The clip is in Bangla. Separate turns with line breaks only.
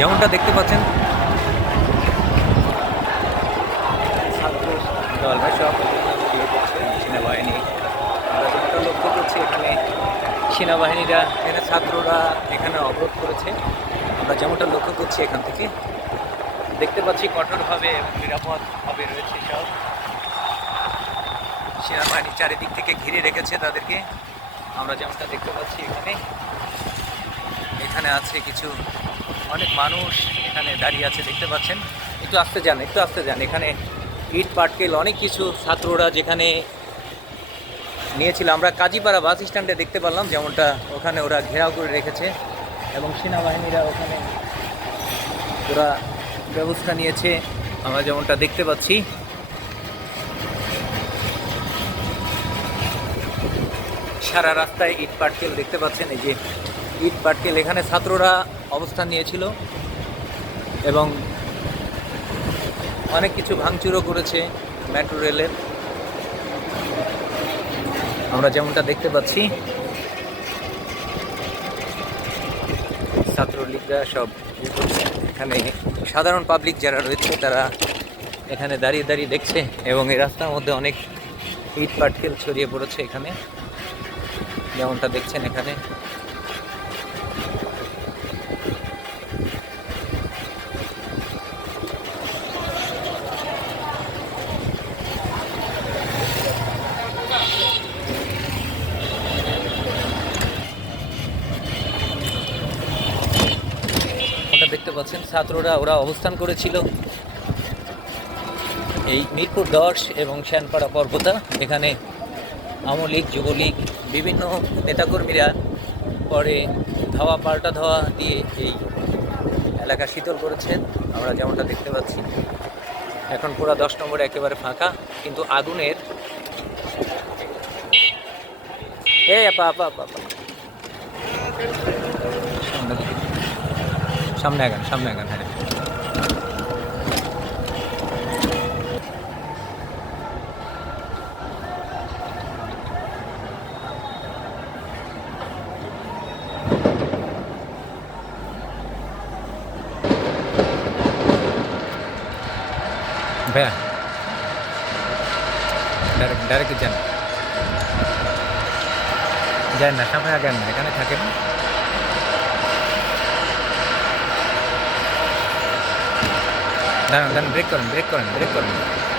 যেমনটা দেখতে পাচ্ছেন। সেনাবাহিনী। আমরা যেমনটা লক্ষ্য করছি, এখানে সেনাবাহিনীরা, এখানে ছাত্ররা এখানে অবরোধ করেছে। আমরা যেমনটা লক্ষ্য করছি এখান থেকে, দেখতে পাচ্ছি কঠোরভাবে এবং নিরাপদভাবে রয়েছে সব। সেনাবাহিনী চারিদিক থেকে ঘিরে রেখেছে তাদেরকে। আমরা যেমনটা দেখতে পাচ্ছি এখানে এখানে আছে কিছু অনেক মানুষ এখানে দাঁড়িয়ে আছে, দেখতে পাচ্ছেন। একটু আসতে যান, একটু আসতে যান। এখানে ইট, পাটকেল, অনেক কিছু ছাত্ররা যেখানে নিয়েছিল। আমরা কাজীপাড়া বাস স্ট্যান্ডে দেখতে পারলাম যেমনটা ওখানে ওরা ঘেরাও করে রেখেছে এবং সেনাবাহিনীরা ওখানে ওরা ব্যবস্থা নিয়েছে। আমরা যেমনটা দেখতে পাচ্ছি। সারা রাস্তায় ইট, পাটকেল দেখতে পাচ্ছেন। এই যে ইট, পাটকেল, এখানে ছাত্ররা অবস্থান নিয়েছিল এবং অনেক কিছু ভাঙচুরও করেছে মেট্রো রেলের। আমরা যেমনটা দেখতে পাচ্ছি, ছাত্রলীগরা সব এখানে সাধারণ পাবলিক যারা রয়েছে তারা এখানে দাঁড়িয়ে দাঁড়িয়ে দেখছে এবং এই রাস্তার মধ্যে অনেক ইট পাটকেল ছড়িয়ে পড়েছে এখানে। যেমনটা দেখছেন এখানে। দেখতে পাচ্ছেন, ছাত্ররা ওরা অবস্থান করেছিল এই মিরপুর দশ এবং শ্যানপাড়া পর্বতা, এখানে আওয়ামী লীগ, যুবলীগ, বিভিন্ন নেতাকর্মীরা পরে ধাওয়া পাল্টা ধাওয়া দিয়ে এই এলাকা শীতল করেছেন আমরা যেমনটা দেখতে পাচ্ছি, এখন পুরো দশ নম্বর একেবারে ফাঁকা, কিন্তু আগুনের এই আপা আপা আপা। সামনে আগান সামনে আগান হ্যাঁ। ভাইয়া ডাইরেক্ট ডাইরেক্ট যান। যান না, সামনে আগান না এখানে থাকেন। ના ના બ્રેક કરો બ્રેક કરો બ્રેક કરો